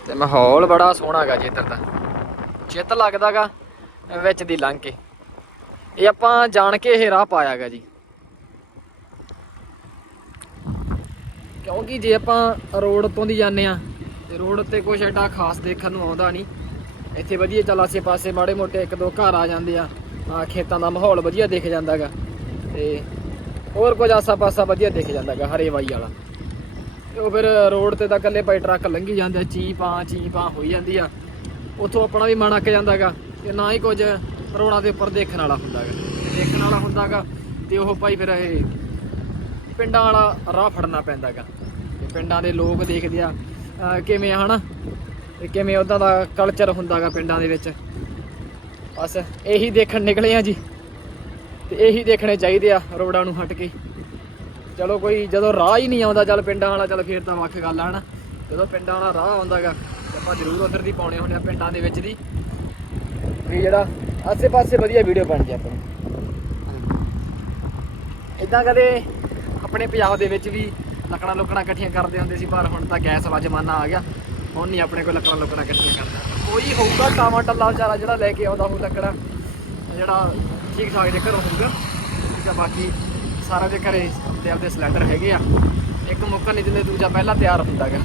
A: ਤੇ ਮਾਹੌਲ ਬੜਾ ਸੋਹਣਾ ਗਾ ਜੀ ਇੱਧਰ ਦਾ। ਚਿੱਤ ਲੱਗਦਾਗਾ ਵਿੱਚ ਦੀ ਲੰਘ ਕੇ। ਇਹ ਆਪਾਂ ਜਾਣ ਕੇ ਇਹ ਰਾਹ ਪਾਇਆਗਾ ਜੀ। ਕਿਉਂਕਿ ਜੇ ਆਪਾਂ ਰੋਡ ਤੋਂ ਦੀ ਜਾਂਦੇ ਆ, ਤੇ ਰੋਡ ਉੱਤੇ ਕੁਛ ਐਡਾ ਖਾਸ ਦੇਖਣ ਨੂੰ ਆਉਂਦਾ ਨਹੀਂ। ਇੱਥੇ ਵਧੀਆ ਚੱਲ ਆਸੇ ਪਾਸੇ ਮਾੜੇ ਮੋਟੇ ਇੱਕ ਦੋ ਘਰ ਆ ਜਾਂਦੇ ਆ। ਆ ਖੇਤਾਂ ਦਾ ਮਾਹੌਲ ਵਧੀਆ ਦਿਖ ਜਾਂਦਾਗਾ ਤੇ ਹੋਰ ਕੁਝ ਆਸਾ-ਪਾਸਾ ਵਧੀਆ ਦਿਖ ਜਾਂਦਾਗਾ ਹਰੇ ਵਾਈ ਵਾਲਾ। ਤੇ ਉਹ ਫਿਰ ਰੋਡ ਤੇ ਤਾਂ ਇਕੱਲੇ ਪਾਈ ਟਰੱਕ ਲੰਘੀ ਜਾਂਦੇ ਆ, ਚੀਪਾਂ ਚੀਪਾਂ ਹੋਈ ਜਾਂਦੀ ਆ। ਉੱਥੋਂ ਆਪਣਾ ਵੀ ਮਨ ਅੱਕ ਜਾਂਦਾਗਾ ਤੇ ਨਾ ਹੀ ਕੁਝ ਰੋਡਾਂ ਦੇ ਉੱਪਰ ਦੇਖਣ ਵਾਲਾ ਹੁੰਦਾਗਾ। ਦੇਖਣ ਵਾਲਾ ਹੁੰਦਾਗਾ ਤੇ ਉਹ ਭਾਈ ਫਿਰ ਇਹ ਪਿੰਡਾਂ ਵਾਲਾ ਰਾਹ ਫੜਨਾ ਪੈਂਦਾਗਾ। ਤੇ ਪਿੰਡਾਂ ਦੇ ਲੋਕ ਦੇਖਦੇ ਆ ਕਿਵੇਂ ਆ ਹਨਾ? ਤੇ ਕਿਵੇਂ ਉਦਾਂ ਦਾ ਕਲਚਰ ਹੁੰਦਾਗਾ ਪਿੰਡਾਂ ਦੇ ਵਿੱਚ? ਬਸ, ਇਹੀ ਦੇਖਣ ਨਿਕਲੇ ਆ ਜੀ। ਤੇ ਇਹੀ ਦੇਖਣੇ ਚਾਹੀਦੇ ਆ ਰੋਡਾਂ ਨੂੰ ਹਟ ਕੇ। ਚਲੋ ਕੋਈ, ਜਦੋਂ ਰਾਹ ਹੀ ਨਹੀਂ ਆਉਂਦਾ, ਚੱਲ ਪਿੰਡਾਂ ਵਾਲਾ, ਚੱਲ ਫੇਰ ਤਾਂ ਵੱਖ ਗੱਲ ਆ, ਹਨਾ। ਜਦੋਂ ਪਿੰਡਾਂ ਵਾਲਾ ਰਾਹ ਆਉਂਦਾਗਾ ਤੇ ਆਪਾਂ ਜ਼ਰੂਰ ਉਧਰ ਦੀ ਪਾਉਣੇ ਹੁੰਦੇ ਆ ਪਿੰਡਾਂ ਦੇ ਵਿੱਚ ਦੀ। ਵੀ ਜਿਹੜਾ ਆਸੇ-ਪਾਸੇ ਵਧੀਆ ਵੀਡੀਓ ਬਣ ਜੇ ਆਪਾਂ ਇਦਾਂ ਕਦੇ ਆਪਣੇ ਪੰਜਾਬ ਦੇ ਵਿੱਚ ਵੀ ਲੱਕੜਾਂ ਲੁਕੜਾਂ ਇਕੱਠੀਆਂ ਕਰਦੇ ਹੁੰਦੇ ਸੀ, ਪਰ ਹੁਣ ਤਾਂ ਗੈਸ ਵਾਲਾ ਜ਼ਮਾਨਾ ਆ ਗਿਆ। ਹੁਣ ਨਹੀਂ ਆਪਣੇ ਕੋਲ ਲੱਕੜਾਂ ਲੁਕੜਾਂ ਇਕੱਠੀਆਂ ਕਰਦਾ। ਕੋਈ ਹੋਊਗਾ ਟਾਵਾ ਟੱਲਾ ਵਿਚਾਰਾ ਜਿਹੜਾ ਲੈ ਕੇ ਆਉਂਦਾ ਹੋਊ ਲੱਕੜਾ, ਜਿਹੜਾ ਠੀਕ ਠਾਕ ਜੇ ਘਰੋਂ ਹੋਊਗਾ। ਠੀਕ ਆ, ਬਾਕੀ ਸਾਰਾ ਦੇ ਘਰੇ ਤੇ ਆਪਦੇ ਸਿਲੰਡਰ ਹੈਗੇ ਆ। ਇੱਕ ਮੁੱਕਾ ਨਹੀਂ ਦਿੰਦੇ, ਦੂਜਾ ਪਹਿਲਾਂ ਤਿਆਰ ਹੁੰਦਾਗਾ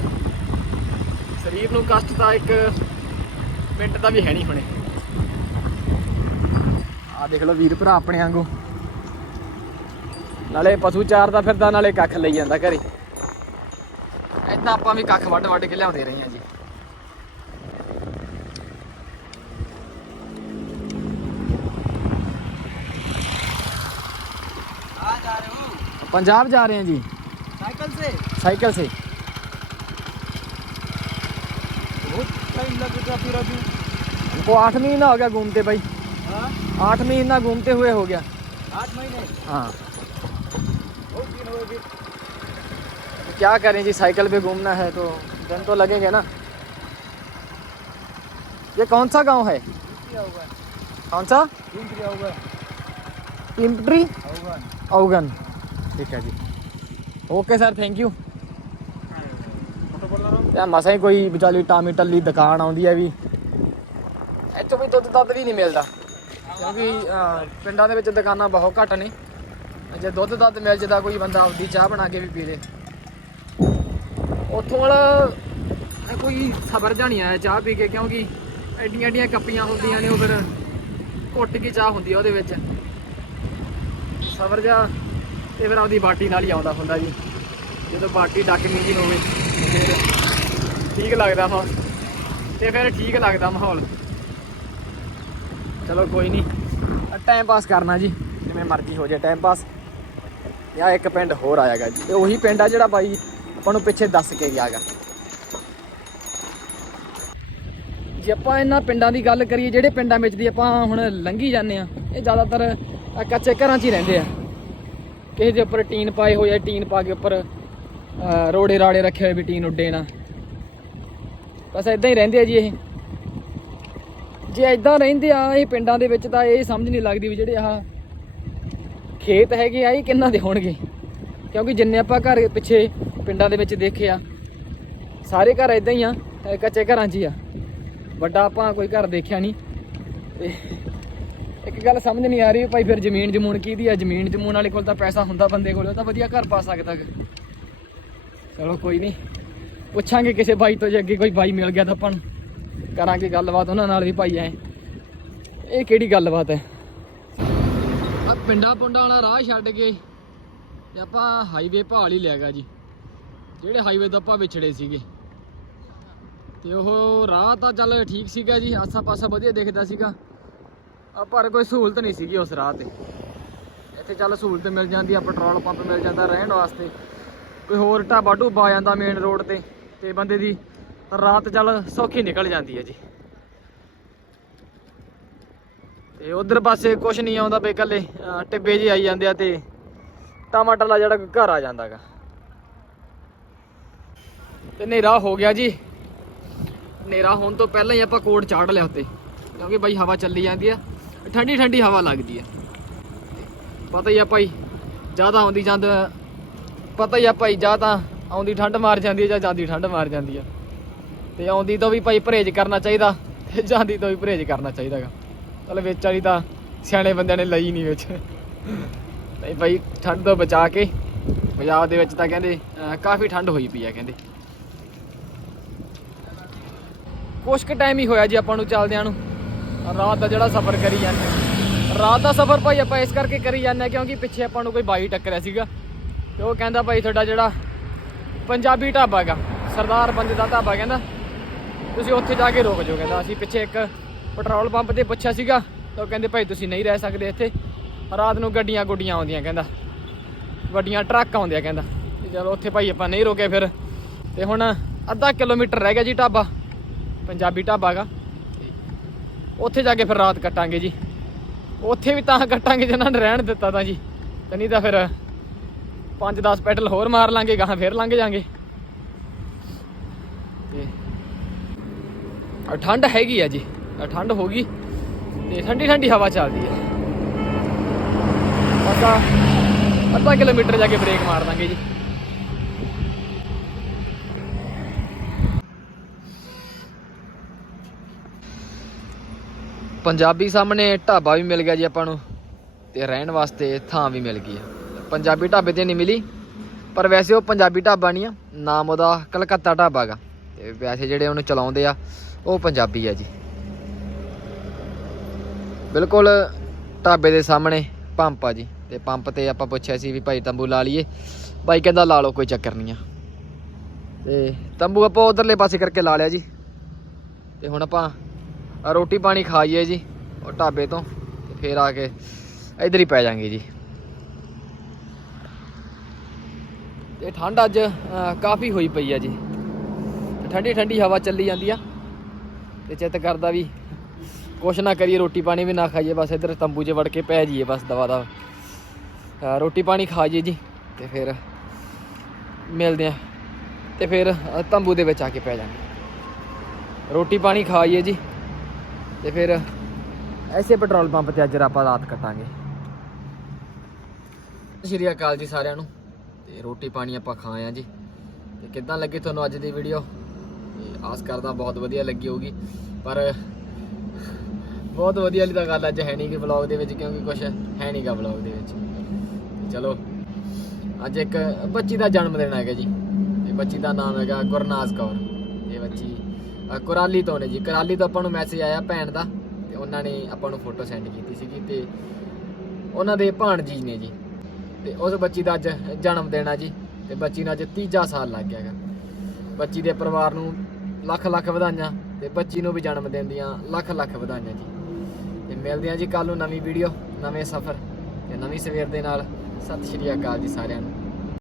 A: ਸਰੀਰ ਨੂੰ ਕਸ਼ਟ ਤਾਂ ਇੱਕ ਮਿੰਟ ਦਾ ਵੀ ਹੈ ਨਹੀਂ ਹੁਣੇ। ਆ ਦੇਖ ਲਓ ਵੀਰ ਭਰਾ ਆਪਣੇ ਵਾਂਗੂ। ਨਾਲੇ ਪਸ਼ੂ ਚਾਰਦਾ ਫਿਰਦਾ, ਨਾਲੇ ਕੱਖ ਲਈ ਜਾਂਦਾ ਘਰੇ। ਏਦਾਂ ਆਪਾਂ ਵੀ ਕੱਖ ਵੱਢ ਵੱਢ ਕੇ ਲਿਆਉਂਦੇ ਰਹੇ ਹਾਂ ਜੀ।
B: जा रहे हो
A: पंजाब जा रहे हैं जी।
B: साइकिल से?
A: साइकिल से।
B: बहुत टाइम लगेगा फिर अभी।
A: हमको आठ महीना हो गया घूमते भाई।
B: हाँ?
A: आठ महीना घूमते हुए हो गया।
B: आठ महीने?
A: हाँ। तो क्या करें जी साइकिल पे घूमना है तो दिन तो लगेंगे ना। ये कौन सा गाँव है? कौन सा? पिंपरी ਅਫਗਨ ਠੀਕ ਹੈ ਜੀ। Okay sir thank you yeah ਮਸਾ ਹੀ ਕੋਈ ਵਿਚਾਲੀ ਟਾਮੀ ਟੱਲੀ ਦੁਕਾਨ ਆਉਂਦੀ ਹੈ ਵੀ। ਇੱਥੋਂ ਵੀ ਦੁੱਧ ਦੱਧ ਵੀ ਨਹੀਂ ਮਿਲਦਾ। ਕਿਉਂਕਿ ਪਿੰਡਾਂ ਦੇ ਵਿੱਚ ਦੁਕਾਨਾਂ ਬਹੁਤ ਘੱਟ ਨੇ। ਜੇ ਦੁੱਧ ਦੱਧ ਮਿਲ ਜਦਾ ਕੋਈ ਬੰਦਾ ਆਪਦੀ ਚਾਹ ਬਣਾ ਕੇ ਵੀ ਪੀ ਲੇ। ਉੱਥੋਂ ਵਾਲਾ ਕੋਈ ਸਬਰ ਜਾਣੀ ਆਇਆ ਚਾਹ ਪੀ ਕੇ, ਕਿਉਂਕਿ ਐਡੀਆਂ ਐਡੀਆਂ ਕੱਪੀਆਂ ਹੁੰਦੀਆਂ ਨੇ, ਉਹ ਫਿਰ ਘੁੱਟ ਕੇ ਚਾਹ ਹੁੰਦੀ ਆ ਉਹਦੇ ਵਿੱਚ। ਸਬਰ ਜਾ ਤੇ ਫਿਰ ਆਪਦੀ ਬਾਟੀ ਨਾਲ ਹੀ ਆਉਂਦਾ ਹੁੰਦਾ ਜੀ। ਜਦੋਂ ਬਾਟੀ ਡੱਕ ਜੀ ਹੋਵੇ ਫਿਰ ਠੀਕ ਲੱਗਦਾ ਮਾਹੌਲ। ਤੇ ਫਿਰ ਠੀਕ ਲੱਗਦਾ ਮਾਹੌਲ। ਚਲੋ ਕੋਈ ਨਹੀਂ ਟਾਈਮ ਪਾਸ ਕਰਨਾ ਜੀ। ਜਿਵੇਂ ਮਰਜ਼ੀ ਹੋ ਜਾਏ ਟਾਈਮ ਪਾਸ ਯਾ ਇੱਕ ਪਿੰਡ ਹੋਰ ਆਇਆਗਾ ਜੀ। ਤੇ ਉਹੀ ਪਿੰਡ ਆ ਜਿਹੜਾ ਬਾਈ ਆਪਾਂ ਨੂੰ ਪਿੱਛੇ ਦੱਸ ਕੇ ਗਿਆਗਾ ਜੇ ਆਪਾਂ ਇਹਨਾਂ ਪਿੰਡਾਂ ਦੀ ਗੱਲ ਕਰੀਏ, ਜਿਹੜੇ ਪਿੰਡਾਂ ਵਿੱਚ ਦੀ ਆਪਾਂ ਹੁਣ ਲੰਘੀ ਜਾਂਦੇ ਆ ਇਹ ਜ਼ਿਆਦਾਤਰ ਆਹ ਕੱਚੇ ਘਰਾਂ 'ਚ ਹੀ ਰਹਿੰਦੇ ਆ। ਕਿਸੇ ਦੇ ਉੱਪਰ ਟੀਨ ਪਾਏ ਹੋਏ ਆ, ਟੀਨ ਪਾ ਕੇ ਉੱਪਰ ਰੋੜੇ ਰਾੜੇ ਰੱਖੇ ਹੋਏ ਵੀ ਟੀਨ ਉੱਡੇ ਨਾ। ਬਸ ਇਦਾਂ ਹੀ ਰਹਿੰਦੇ ਆ ਜੀ ਇਹ। ਜੇ ਇਦਾਂ ਰਹਿੰਦੇ ਆ ਇਹ ਪਿੰਡਾਂ ਦੇ ਵਿੱਚ ਤਾਂ ਇਹ ਸਮਝ ਨਹੀਂ ਲੱਗਦੀ ਵੀ ਜਿਹੜੇ ਆਹ ਖੇਤ ਹੈਗੇ ਆ, ਇਹ ਕਿੰਨਾ ਦੇ ਹੋਣਗੇ। ਕਿਉਂਕਿ ਜਿੰਨੇ ਆਪਾਂ ਘਰ ਪਿੱਛੇ ਪਿੰਡਾਂ ਦੇ ਵਿੱਚ ਦੇਖੇ ਆ, ਸਾਰੇ ਘਰ ਇਦਾਂ ਹੀ ਆ ਕੱਚੇ ਘਰਾਂ 'ਚ ਹੀ ਆ। ਵੱਡਾ ਆਪਾਂ ਕੋਈ ਘਰ ਦੇਖਿਆ ਨਹੀਂ। ਤੇ ਇੱਕ ਗੱਲ ਸਮਝ ਨਹੀਂ ਆ ਰਹੀ ਭਾਈ ਫਿਰ ਜ਼ਮੀਨ ਜਮੂਨ ਕਿਹਦੀ ਆ? ਜ਼ਮੀਨ ਜਮੂਨ ਵਾਲੇ ਕੋਲ ਤਾਂ ਪੈਸਾ ਹੁੰਦਾ ਬੰਦੇ ਕੋਲ, ਉਹ ਤਾਂ ਵਧੀਆ ਘਰ ਪਾ ਸਕਦਾ ਚਲੋ ਕੋਈ ਨਹੀਂ। ਪੁੱਛਾਂਗੇ ਕਿਸੇ ਬਾਈ ਤੋਂ ਜੇ ਅੱਗੇ ਕੋਈ ਬਾਈ ਮਿਲ ਗਿਆ ਤਾਂ ਆਪਾਂ ਨੂੰ ਕਰਾਂਗੇ ਗੱਲਬਾਤ ਉਹਨਾਂ ਨਾਲ ਵੀ ਭਾਈ ਐ। ਇਹ ਕਿਹੜੀ ਗੱਲਬਾਤ ਹੈ? ਆ ਪਿੰਡਾਂ ਪੁੰਡਾਂ ਵਾਲਾ ਰਾਹ ਛੱਡ ਕੇ ਤੇ ਆਪਾਂ ਹਾਈਵੇ ਭਾਲ ਹੀ ਲਿਆਗਾ ਜੀ। ਜਿਹੜੇ ਹਾਈਵੇ ਤੋਂ ਆਪਾਂ ਵਿਛੜੇ ਸੀਗੇ। ਤੇ ਉਹ ਰਾਹ ਤਾਂ ਚੱਲ ਠੀਕ ਸੀਗਾ ਜੀ ਆਸਾ ਪਾਸਾ ਵਧੀਆ ਦਿਖਦਾ ਸੀਗਾ। ਆ, ਪਰ ਕੋਈ ਸਹੂਲਤ ਨਹੀਂ ਸੀਗੀ ਉਸ ਰਾਹ ਤੇ। ਇੱਥੇ ਚੱਲ ਸਹੂਲਤ ਮਿਲ ਜਾਂਦੀ ਆ ਪੈਟਰੋਲ ਪੰਪ ਮਿਲ ਜਾਂਦਾ ਰਹਿਣ ਵਾਸਤੇ। ਕੋਈ ਹੋਰ ਢਾਬਾ ਢੂਬਾ ਆ ਜਾਂਦਾ ਮੇਨ ਰੋਡ ਤੇ ਤੇ ਬੰਦੇ ਦੀ ਰਾਤ ਚੱਲ ਸੌਖੀ ਨਿਕਲ ਜਾਂਦੀ ਹੈ ਜੀ। ਤੇ ਉਧਰ ਪਾਸੇ ਕੁਝ ਨਹੀਂ ਆਉਂਦਾ ਬਈ ਇਕੱਲੇ ਟਿੱਬੇ ਜੀ ਆਈ ਜਾਂਦੇ ਆ ਤੇ ਟਮਾਟਰ ਦਾ ਜਿਹੜਾ ਘਰ ਆ ਜਾਂਦਾਗਾ। ਤੇ ਹਨੇਰਾ ਹੋ ਗਿਆ ਜੀ। ਹਨੇਰਾ ਹੋਣ ਤੋਂ ਪਹਿਲਾਂ ਹੀ ਆਪਾਂ ਕੋਟ ਚਾੜ ਲਿਆ ਉੱਤੇ, ਕਿਉਂਕਿ ਬਾਈ ਹਵਾ ਚੱਲੀ ਜਾਂਦੀ ਆ। ਠੰਡੀ ਠੰਡੀ ਹਵਾ ਲੱਗਦੀ ਹੈ ਪਤਾ ਹੀ ਆ ਭਾਈ ਜਾਂ ਤਾਂ ਆਉਂਦੀ ਜਾਂ ਪਤਾ ਹੀ ਆ ਭਾਈ, ਜਾਂ ਤਾਂ ਆਉਂਦੀ ਠੰਡ ਮਾਰ ਜਾਂਦੀ ਹੈ ਜਾਂ ਜਾਂਦੀ ਠੰਡ ਮਾਰ ਜਾਂਦੀ ਆ। ਤੇ ਆਉਂਦੀ ਤੋਂ ਵੀ ਭਾਈ ਪਰਹੇਜ਼ ਕਰਨਾ ਚਾਹੀਦਾ, ਤੇ ਜਾਂਦੀ ਤੋਂ ਵੀ ਪਰਹੇਜ਼ ਕਰਨਾ ਚਾਹੀਦਾਗਾ ਚਲ ਵਿੱਚ ਵਾਲੀ ਤਾਂ ਸਿਆਣੇ ਬੰਦਿਆਂ ਨੇ ਲਈ ਨਹੀਂ ਵਿੱਚ। ਨਹੀਂ ਭਾਈ ਠੰਡ ਤੋਂ ਬਚਾ ਕੇ ਪੰਜਾਬ ਦੇ ਵਿੱਚ ਤਾਂ ਕਹਿੰਦੇ ਕਾਫੀ ਠੰਡ ਹੋਈ ਪਈ ਆ ਕਹਿੰਦੇ। ਕੁਛ ਕੁ ਟਾਈਮ ਹੀ ਹੋਇਆ ਜੀ ਆਪਾਂ ਨੂੰ ਚੱਲਦਿਆਂ ਨੂੰ। ਰਾਤ ਦਾ ਜਿਹੜਾ ਸਫ਼ਰ ਕਰੀ ਜਾਂਦੇ ਰਾਤ ਦਾ ਸਫ਼ਰ ਭਾਈ ਆਪਾਂ ਇਸ ਕਰਕੇ ਕਰੀ ਜਾਂਦੇ ਹਾਂ ਕਿਉਂਕਿ ਪਿੱਛੇ ਆਪਾਂ ਨੂੰ ਕੋਈ ਬਾਈ ਟੱਕਰਿਆ ਸੀਗਾ ਤੇ ਉਹ ਕਹਿੰਦਾ ਭਾਈ ਤੁਹਾਡਾ ਜਿਹੜਾ ਪੰਜਾਬੀ ਢਾਬਾ ਹੈਗਾ, ਸਰਦਾਰ ਬੰਦੇ ਦਾ ਢਾਬਾ ਕਹਿੰਦਾ, ਤੁਸੀਂ ਉੱਥੇ ਜਾ ਕੇ ਰੁਕ ਜਾਓ ਕਹਿੰਦਾ। ਅਸੀਂ ਪਿੱਛੇ ਇੱਕ ਪੈਟਰੋਲ ਪੰਪ ਤੇ ਪੁੱਛਿਆ ਸੀਗਾ ਤਾਂ ਉਹ ਕਹਿੰਦੇ ਭਾਈ ਤੁਸੀਂ ਨਹੀਂ ਰਹਿ ਸਕਦੇ ਇੱਥੇ। ਰਾਤ ਨੂੰ ਗੱਡੀਆਂ ਗੁੱਡੀਆਂ ਆਉਂਦੀਆਂ ਕਹਿੰਦਾ, ਵੱਡੀਆਂ ਟਰੱਕ ਆਉਂਦੇ ਆ ਕਹਿੰਦਾ। ਤੇ ਚਲੋ ਉੱਥੇ ਭਾਈ ਆਪਾਂ ਨਹੀਂ ਰੋਕੇ ਫਿਰ। ਤੇ ਹੁਣ ਅੱਧਾ ਕਿਲੋਮੀਟਰ ਰਹਿ ਗਿਆ ਜੀ ਢਾਬਾ, ਪੰਜਾਬੀ ਢਾਬਾ ਗਾ ਉੱਥੇ ਜਾ ਕੇ ਫਿਰ ਰਾਤ ਕੱਟਾਂਗੇ ਜੀ। ਉੱਥੇ ਵੀ ਤਾਂ ਕੱਟਾਂਗੇ ਜਿਹਨਾਂ ਨੇ ਰਹਿਣ ਦਿੱਤਾ ਤਾਂ ਜੀ। ਤੇ ਨਹੀਂ ਤਾਂ ਫਿਰ 5-10 ਪੈਡਲ ਹੋਰ ਮਾਰ ਲਾਂਗੇ, ਗਾਹਾਂ ਫਿਰ ਲੰਘ ਜਾਾਂਗੇ। ਤੇ ਠੰਡ ਹੈਗੀ ਆ ਜੀ। ਠੰਡ ਹੋ ਗਈ। ਤੇ ਠੰਡੀ ਠੰਡੀ ਹਵਾ ਚੱਲਦੀ ਹੈ ਅੱਧਾ ਅੱਧਾ ਕਿਲੋਮੀਟਰ ਜਾ ਕੇ ਬ੍ਰੇਕ ਮਾਰ ਦਾਂਗੇ ਜੀ। ਪੰਜਾਬੀ ਸਾਹਮਣੇ ਢਾਬਾ ਵੀ ਮਿਲ ਗਿਆ ਜੀ ਆਪਾਂ ਨੂੰ ਤੇ ਰਹਿਣ ਵਾਸਤੇ ਥਾਂ ਵੀ ਮਿਲ ਗਈ ਹੈ। ਪੰਜਾਬੀ ਢਾਬੇ ਤੇ ਨਹੀਂ ਮਿਲੀ, ਪਰ ਵੈਸੇ ਉਹ ਪੰਜਾਬੀ ਢਾਬਾ ਨਹੀਂ ਆ, ਨਾਮ ਉਹਦਾ ਕਲਕੱਤਾ ਢਾਬਾ ਹੈਗਾ। ਤੇ ਵੈਸੇ ਜਿਹੜੇ ਉਹਨੂੰ ਚਲਾਉਂਦੇ ਆ, ਉਹ ਪੰਜਾਬੀ ਆ ਜੀ। ਬਿਲਕੁਲ ਢਾਬੇ ਦੇ ਸਾਹਮਣੇ ਪੰਪ ਆ ਜੀ, ਤੇ ਪੰਪ ਤੇ ਆਪਾਂ ਪੁੱਛਿਆ ਸੀ ਵੀ ਭਾਈ ਤੰਬੂ ਲਾ ਲਈਏ। ਭਾਈ ਕਹਿੰਦਾ ਲਾ ਲਓ, ਕੋਈ ਚੱਕਰ ਨਹੀਂ ਆ। ਤੇ ਤੰਬੂ ਆਪਾਂ ਉਧਰਲੇ ਪਾਸੇ ਕਰਕੇ ਲਾ ਲਿਆ ਜੀ। ਤੇ ਹੁਣ ਆਪਾਂ ਰੋਟੀ ਪਾਣੀ ਖਾਈਏ ਜੀ, ਉਹ ਢਾਬੇ ਤੋਂ, ਤੇ ਫੇਰ ਆ ਕੇ ਇੱਧਰ ਹੀ ਪੈ ਜਾਾਂਗੇ ਜੀ। ਤੇ ਠੰਡ ਅੱਜ ਕਾਫੀ ਹੋਈ ਪਈ ਆ ਜੀ। ਠੰਡੀ ਠੰਡੀ ਹਵਾ ਚੱਲੀ ਜਾਂਦੀ ਆ, ਤੇ ਚਿੱਤ ਕਰਦਾ ਵੀ ਕੁਛ ਨਾ ਕਰੀਏ, ਰੋਟੀ ਪਾਣੀ ਵੀ ਨਾ ਖਾਈਏ, ਬਸ ਇੱਧਰ ਤੰਬੂ 'ਚ ਵੜ ਕੇ ਪੈ ਜਾਈਏ, ਬਸ ਦਵਾ ਦਾ ਰੋਟੀ ਪਾਣੀ ਖਾ ਜਾਈਏ ਜੀ, ਤੇ ਫਿਰ ਮਿਲਦੇ ਆ, ਤੇ ਫਿਰ ਤੰਬੂ ਦੇ ਵਿੱਚ ਆ ਕੇ ਪੈ ਜਾਾਂਗੇ। ਰੋਟੀ ਪਾਣੀ ਖਾ ਖਾਈਏ ਜੀ ਤੇ ਫਿਰ ਐਸੇ ਪੈਟਰੋਲ ਪੰਪ ਤੇ ਅੱਜ ਆਪਾਂ ਰਾਤ ਕੱਟਾਂਗੇ। ਸਤਿ ਸ਼੍ਰੀ ਅਕਾਲ ਜੀ ਸਾਰਿਆਂ ਨੂੰ। ਤੇ ਰੋਟੀ ਪਾਣੀ ਆਪਾਂ ਖਾਏ ਆ ਜੀ। ਤੇ ਕਿੱਦਾਂ ਲੱਗੀ ਤੁਹਾਨੂੰ ਅੱਜ ਦੀ ਵੀਡੀਓ ਤੇ ਆਸ ਕਰਦਾ ਬਹੁਤ ਵਧੀਆ ਲੱਗੀ ਹੋਊਗੀ। ਪਰ ਬਹੁਤ ਵਧੀਆ ਵਾਲੀ ਤਾਂ ਗੱਲ ਅੱਜ ਹੈ ਨਹੀਂ ਕਿ ਵਲੌਗ ਦੇ ਵਿੱਚ, ਕਿਉਂਕਿ ਕੁਝ ਹੈ ਨਹੀਂਗਾ ਵਲੌਗ ਦੇ ਵਿੱਚ। ਚਲੋ, ਅੱਜ ਇੱਕ ਬੱਚੀ ਦਾ ਜਨਮ ਦਿਨ ਹੈਗਾ ਜੀ। ਤੇ ਬੱਚੀ ਦਾ ਨਾਮ ਹੈਗਾ ਗੁਰਨਾਜ਼ ਕੌਰ। ਇਹ ਬੱਚੀ ਕੁਰਾਲੀ ਤੋਂ ਨੇ ਜੀ। ਕੁਰਾਲੀ ਤੋਂ ਆਪਾਂ ਨੂੰ ਮੈਸੇਜ ਆਇਆ ਭੈਣ ਦਾ ਤੇ ਉਹਨਾਂ ਨੇ ਆਪਾਂ ਨੂੰ ਫੋਟੋ ਸੈਂਡ ਕੀਤੀ ਸੀਗੀ ਤੇ ਉਹਨਾਂ ਦੇ ਭਾਣਜੀ ਨੇ ਜੀ। ਤੇ ਉਸ ਬੱਚੀ ਦਾ ਅੱਜ ਜਨਮ ਦਿਨ ਆ ਜੀ ਤੇ ਬੱਚੀ ਨੂੰ ਅੱਜ ਤੀਜਾ ਸਾਲ ਲੱਗ ਗਿਆ ਹੈਗਾ। ਬੱਚੀ ਦੇ ਪਰਿਵਾਰ ਨੂੰ ਲੱਖ ਲੱਖ ਵਧਾਈਆਂ ਤੇ ਬੱਚੀ ਨੂੰ ਵੀ ਜਨਮ ਦਿਨ ਦੀਆਂ ਲੱਖ ਲੱਖ ਵਧਾਈਆਂ ਜੀ। ਤੇ ਮਿਲਦੇ ਹਾਂ ਜੀ ਕੱਲ ਨੂੰ ਨਵੀਂ ਵੀਡੀਓ ਨਵੇਂ ਸਫ਼ਰ ਤੇ ਨਵੀਂ ਸਵੇਰ ਦੇ ਨਾਲ। ਸਤਿ ਸ਼੍ਰੀ ਅਕਾਲ ਜੀ ਸਾਰਿਆਂ ਨੂੰ।